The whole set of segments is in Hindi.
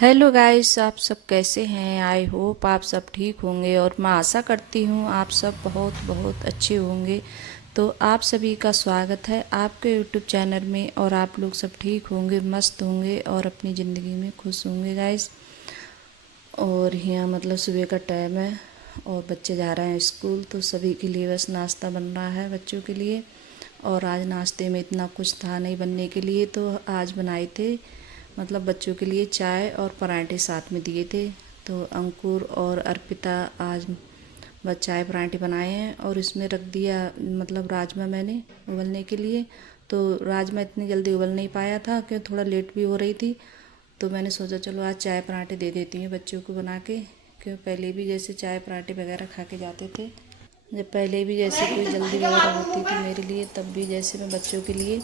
हेलो गाइस, आप सब कैसे हैं। आई होप आप सब ठीक होंगे और मैं आशा करती हूँ आप सब बहुत बहुत अच्छे होंगे। तो आप सभी का स्वागत है आपके यूट्यूब चैनल में और आप लोग सब ठीक होंगे, मस्त होंगे और अपनी ज़िंदगी में खुश होंगे गाइस। और यहाँ मतलब सुबह का टाइम है और बच्चे जा रहे हैं स्कूल, तो सभी के लिए बस नाश्ता बन रहा है बच्चों के लिए। और आज नाश्ते में इतना कुछ था नहीं बनने के लिए, तो आज बनाए थे मतलब बच्चों के लिए चाय और पराठे साथ में दिए थे। तो अंकुर और अर्पिता आज बस चाय पराठे बनाए हैं और इसमें रख दिया मतलब राजमा मैंने उबलने के लिए। तो राजमा इतनी जल्दी उबल नहीं पाया था क्योंकि थोड़ा लेट भी हो रही थी, तो मैंने सोचा चलो आज चाय पराठे दे देती हूँ बच्चों को बना के। क्यों पहले भी जैसे चाय पराठे वगैरह खा के जाते थे, जब पहले भी जैसे कोई जल्दी वगैरह होती थी मेरे लिए, तब भी जैसे मैं बच्चों के लिए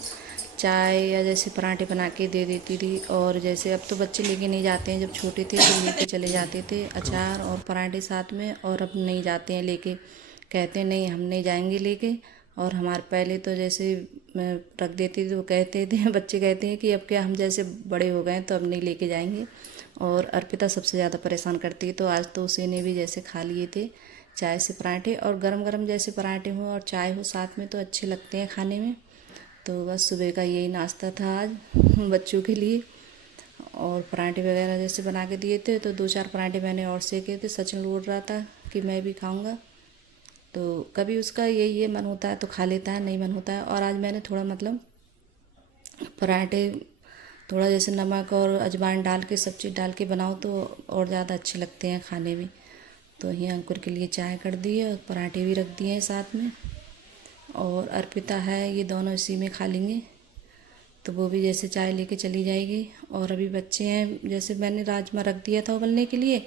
चाय या जैसे पराठे बना के दे देती थी। और जैसे अब तो बच्चे लेके नहीं जाते हैं, जब छोटे थे तो लेके चले जाते थे अचार और पराठे साथ में, और अब नहीं जाते हैं लेके, कहते हैं नहीं हम नहीं जाएंगे लेके। और हमारे पहले तो जैसे मैं रख देती थी तो कहते थे बच्चे कहते हैं कि अब क्या हम जैसे बड़े हो गए तो अब नहीं लेके जाएंगे। और अर्पिता सबसे ज़्यादा परेशान करती है, तो आज तो उसी ने भी जैसे खा लिए थे चाय से पराठे। और गरम गरम जैसे पराठे हो और चाय हो साथ में तो अच्छे लगते हैं खाने में। तो बस सुबह का यही नाश्ता था आज बच्चों के लिए। और पराठे वगैरह जैसे बना के दिए थे, तो दो चार पराठे मैंने और सेके थे। सचिन बोल रहा था कि मैं भी खाऊंगा, तो कभी उसका यही है मन होता है तो खा लेता है, नहीं मन होता है। और आज मैंने थोड़ा मतलब पराठे थोड़ा जैसे नमक और अजवाइन डाल के सब चीज़ डाल के बनाओ तो और ज़्यादा अच्छे लगते हैं खाने में। तो ये अंकुर के लिए चाय कर दी है और पराठे भी रख दिए हैं साथ में। और अर्पिता है, ये दोनों इसी में खा लेंगे, तो वो भी जैसे चाय लेके चली जाएगी। और अभी बच्चे हैं, जैसे मैंने राजमा रख दिया था उबलने के लिए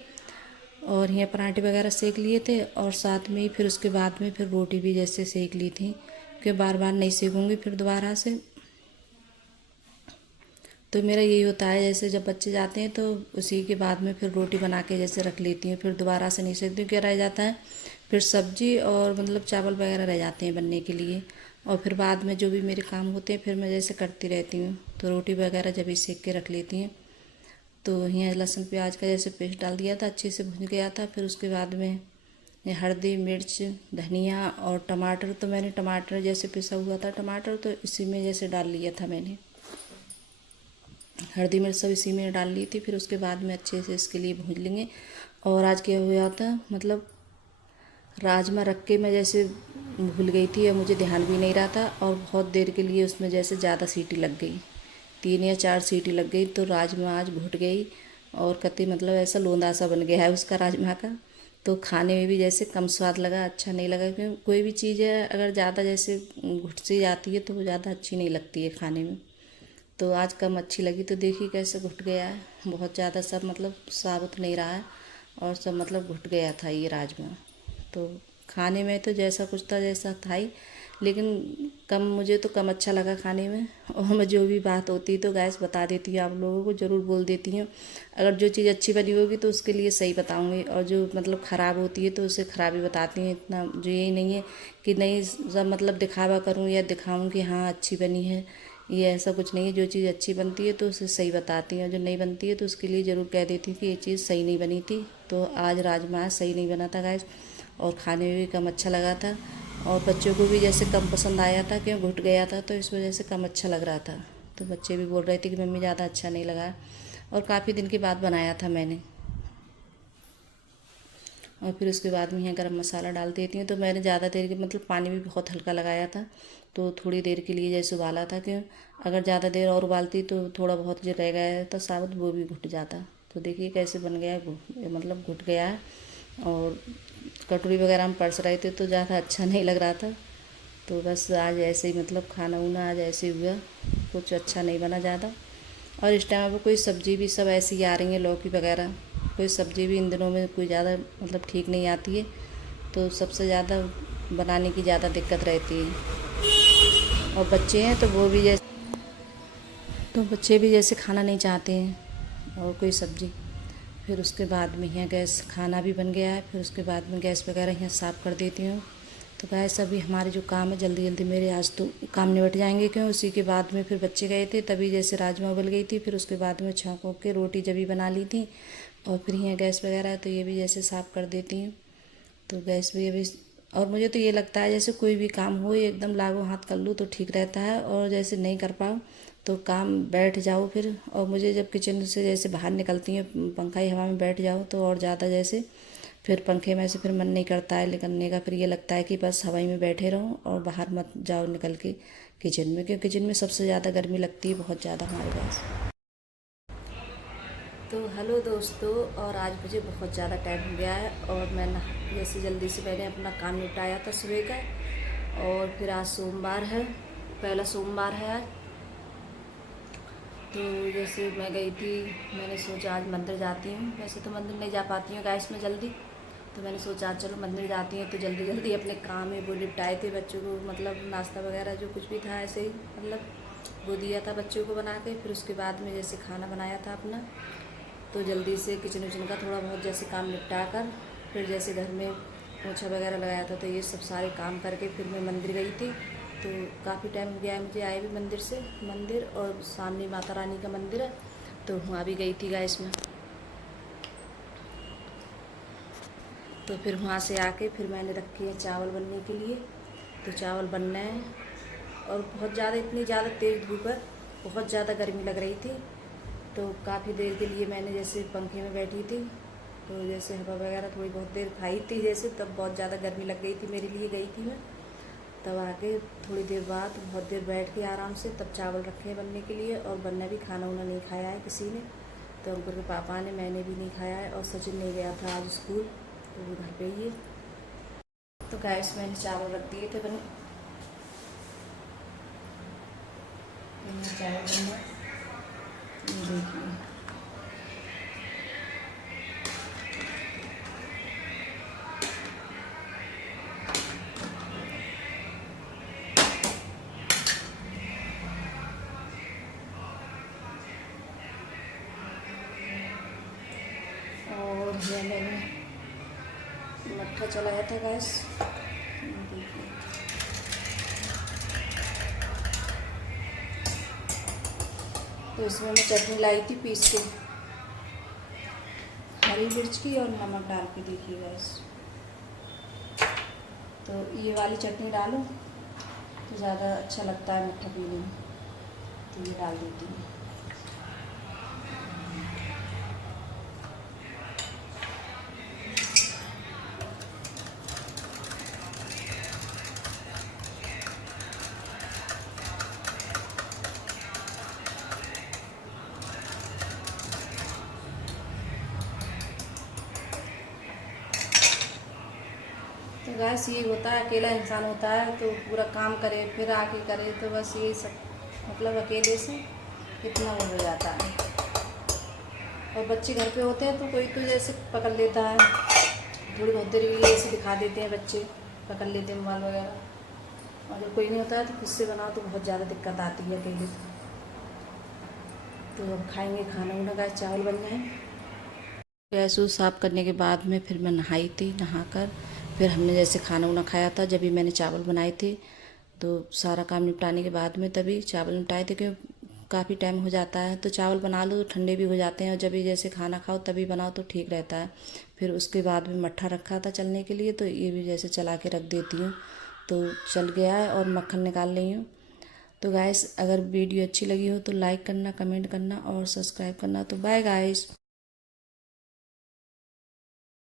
और यहाँ पराठे वगैरह सेक लिए थे, और साथ में ही फिर उसके बाद में फिर रोटी भी जैसे सेक ली थी, क्योंकि बार बार नहीं सेकूँगी फिर दोबारा से। तो मेरा यही होता है, जैसे जब बच्चे जाते हैं तो उसी के बाद में फिर रोटी बना के जैसे रख लेती हूँ, फिर दोबारा से नहीं सेकती हूँ, क्या रह जाता है फिर सब्जी और मतलब चावल वगैरह रह जाते हैं बनने के लिए। और फिर बाद में जो भी मेरे काम होते हैं फिर मैं जैसे करती रहती हूँ, तो रोटी वगैरह जब ही सेक के रख लेती हूँ। तो यहाँ लहसुन प्याज का जैसे पेस्ट डाल दिया था, अच्छे से भुन गया था। फिर उसके बाद में ये हल्दी मिर्च धनिया और टमाटर, तो मैंने टमाटर जैसे पिसा हुआ था टमाटर तो इसी में जैसे डाल लिया था मैंने, हल्दी मिर्च सब इसी में डाल ली थी। फिर उसके बाद में अच्छे से इसके लिए भून लेंगे। और आज क्या हुआ था मतलब राजमा रख के मैं जैसे भूल गई थी और मुझे ध्यान भी नहीं रहा था, और बहुत देर के लिए उसमें जैसे ज़्यादा सीटी लग गई, 3 या 4 सीटी लग गई, तो राजमा आज घुट गई और कति मतलब ऐसा लोंदा सा बन गया है उसका राजमा का। तो खाने में भी जैसे कम स्वाद लगा, अच्छा नहीं लगा, क्योंकि कोई भी चीज़ है अगर ज़्यादा जैसे घुट सी जाती है तो वो ज़्यादा अच्छी नहीं लगती है खाने में। तो आज कम अच्छी लगी, तो देखिए कैसे घुट गया है, बहुत ज़्यादा सब मतलब साबुत नहीं रहा है और सब मतलब घुट गया था ये राजमा। तो खाने में तो जैसा कुछ था जैसा था ही, लेकिन कम मुझे तो कम अच्छा लगा खाने में। और मैं जो भी बात होती है तो गैस बता देती हूँ, आप लोगों को ज़रूर बोल देती हूँ। अगर जो चीज़ अच्छी बनी होगी तो उसके लिए सही बताऊँगी, और जो मतलब ख़राब होती है तो उसे ख़राबी बताती हूँ। इतना जो यही नहीं है कि नहीं सब मतलब दिखावा करूँ या दिखाऊँ कि हाँ अच्छी बनी है, ये ऐसा कुछ नहीं है। जो चीज़ अच्छी बनती है तो उसे सही बताती हैं, और जो नहीं बनती है तो उसके लिए ज़रूर कह देती हूँ कि ये चीज़ सही नहीं बनी थी। तो आज राजमा सही नहीं बना था गैस, और खाने में भी कम अच्छा लगा था, और बच्चों को भी जैसे कम पसंद आया था, क्यों घुट गया था तो इस वजह से कम अच्छा लग रहा था। तो बच्चे भी बोल रहे थे कि मम्मी ज़्यादा अच्छा नहीं लगा, और काफ़ी दिन के बाद बनाया था मैंने। और फिर उसके बाद में यहाँ गरम मसाला डाल देती हूँ। तो मैंने ज़्यादा देर के मतलब पानी भी बहुत हल्का लगाया था, तो थोड़ी देर के लिए जैसे उबाला था, कि अगर ज़्यादा देर और उबालती तो थोड़ा बहुत जो रह गया था साबुत वो भी घुट जाता। तो देखिए कैसे बन गया है, मतलब घुट गया है। और कटोरी वगैरह हम परस रहे थे तो ज़्यादा अच्छा नहीं लग रहा था। तो बस आज ऐसे ही मतलब खाना उना आज ऐसे ही हुआ, कुछ अच्छा नहीं बना ज़्यादा। और इस टाइम पर कोई सब्ज़ी भी सब ऐसी ही आ रही है, लौकी वगैरह, कोई सब्ज़ी भी इन दिनों में कोई ज़्यादा मतलब ठीक नहीं आती है, तो सबसे ज़्यादा बनाने की ज़्यादा दिक्कत रहती है। और बच्चे हैं तो वो भी जैसे, तो बच्चे भी जैसे खाना नहीं चाहते हैं और कोई सब्ज़ी। फिर उसके बाद में यहाँ गैस खाना भी बन गया है, फिर उसके बाद में गैस वगैरह यहाँ साफ़ कर देती हूँ। तो गैस अभी हमारे जो काम है जल्दी जल्दी मेरे आज तो काम निपट जाएंगे, क्यों उसी के बाद में फिर बच्चे गए थे तभी जैसे राजमा उबल गई थी, फिर उसके बाद में छौंक के रोटी जब भी बना ली थी। और फिर यहाँ गैस वगैरह है तो ये भी जैसे साफ़ कर देती हूँ। तो गैस भी अभी, और मुझे तो ये लगता है जैसे कोई भी काम हो ये एकदम लागू हाथ कर लूँ तो ठीक रहता है, और जैसे नहीं कर पाऊँ तो काम बैठ जाओ फिर। और मुझे जब किचन से जैसे बाहर निकलती हूँ पंखा ही हवा में बैठ जाऊँ तो और ज़्यादा जैसे फिर पंखे में से फिर मन नहीं करता है निकलने का, फिर ये लगता है कि बस हवाई में बैठे रहो और बाहर मत जाओ निकल के किचन में, क्योंकि किचन में सबसे ज़्यादा गर्मी लगती है बहुत ज़्यादा हमारे पास। तो हेलो दोस्तों, और आज मुझे बहुत ज़्यादा टाइम हो गया है और मैं जैसे जल्दी से मैंने अपना काम निपटाया था सुबह का। और फिर आज सोमवार है, पहला सोमवार है आज। तो जैसे मैं गई थी, मैंने सोचा आज मंदिर जाती हूँ। वैसे तो मंदिर नहीं जा पाती हूँ गैस में जल्दी, तो मैंने सोचा चलो मंदिर जाती हूँ। तो जल्दी जल्दी अपने काम है वो निपटाए थे, बच्चों को मतलब नाश्ता वगैरह जो कुछ भी था ऐसे ही मतलब वो दिया था बच्चों को बना के। फिर उसके बाद में जैसे खाना बनाया था अपना, तो जल्दी से किचन विचन का थोड़ा बहुत जैसे काम निपटा कर फिर जैसे घर में पोछा वगैरह लगाया था, तो ये सब सारे काम करके फिर मैं मंदिर गई थी। तो काफ़ी टाइम हो गया है मुझे आए भी मंदिर और सामने माता रानी का मंदिर है, तो वहाँ भी गई थी गैस में। तो फिर वहाँ से आके फिर मैंने रखे हैं चावल बनने के लिए। तो चावल बनना है, और बहुत ज़्यादा इतनी ज़्यादा तेज़ धूप है, बहुत ज़्यादा गर्मी लग रही थी। तो काफ़ी देर के लिए मैंने जैसे पंखे में बैठी थी, तो जैसे हवा वगैरह थोड़ी बहुत देर खाई थी जैसे, तब बहुत ज़्यादा गर्मी लग गई थी मेरे लिए, गई थी मैं। तब आके थोड़ी देर बाद बहुत देर बैठ के आराम से तब चावल रखे बनने के लिए। और बनना भी खाना उना नहीं खाया है किसी ने, तो अंकुर के पापा ने, मैंने भी नहीं खाया है। और सचिन नहीं गया था आज स्कूल, तो वो घर पे ही है। तो गैस मैंने चावल रख दिए थे बने, चावल बनना देखिए। और ये मैंने मट्ठा चलाया था गैस, तो इसमें मैं चटनी लाई थी पीस के, हरी मिर्च की और नमक डाल के, देखिए गैस। तो ये वाली चटनी डालो तो ज़्यादा अच्छा लगता है मट्ठा पीने में, तो ये डाल देती हूँ। तो गैस ये होता है, अकेला इंसान होता है तो पूरा काम करे फिर आके करे, तो बस ये सब मतलब अकेले से इतना वो हो जाता है। और बच्चे घर पे होते हैं तो कोई तो जैसे पकड़ लेता है, थोड़ी बहुत देर के लिए ऐसे दिखा देते हैं बच्चे, पकड़ लेते हैं मोबाइल वगैरह। और जब कोई नहीं होता है तो खुद से बनाओ तो बहुत ज़्यादा दिक्कत आती है अकेले। तो अब खाएंगे खाना उना, गैस चावल बन जाए। गैस वो साफ़ करने के बाद में फिर मैं नहाई थी, नहाकर फिर हमने जैसे खाना उना खाया था, जब भी मैंने चावल बनाए थे। तो सारा काम निपटाने के बाद में तभी चावल निपटाए थे, क्योंकि काफ़ी टाइम हो जाता है तो चावल बना लो तो ठंडे भी हो जाते हैं, और जब भी जैसे खाना खाओ तभी बनाओ तो ठीक रहता है। फिर उसके बाद में मट्ठा रखा था चलने के लिए, तो ये भी जैसे चला के रख देती हूँ, तो चल गया है और मक्खन निकाल रही हूँ। तो गाइस अगर वीडियो अच्छी लगी हो तो लाइक करना, कमेंट करना और सब्सक्राइब करना। तो बाय गाइस।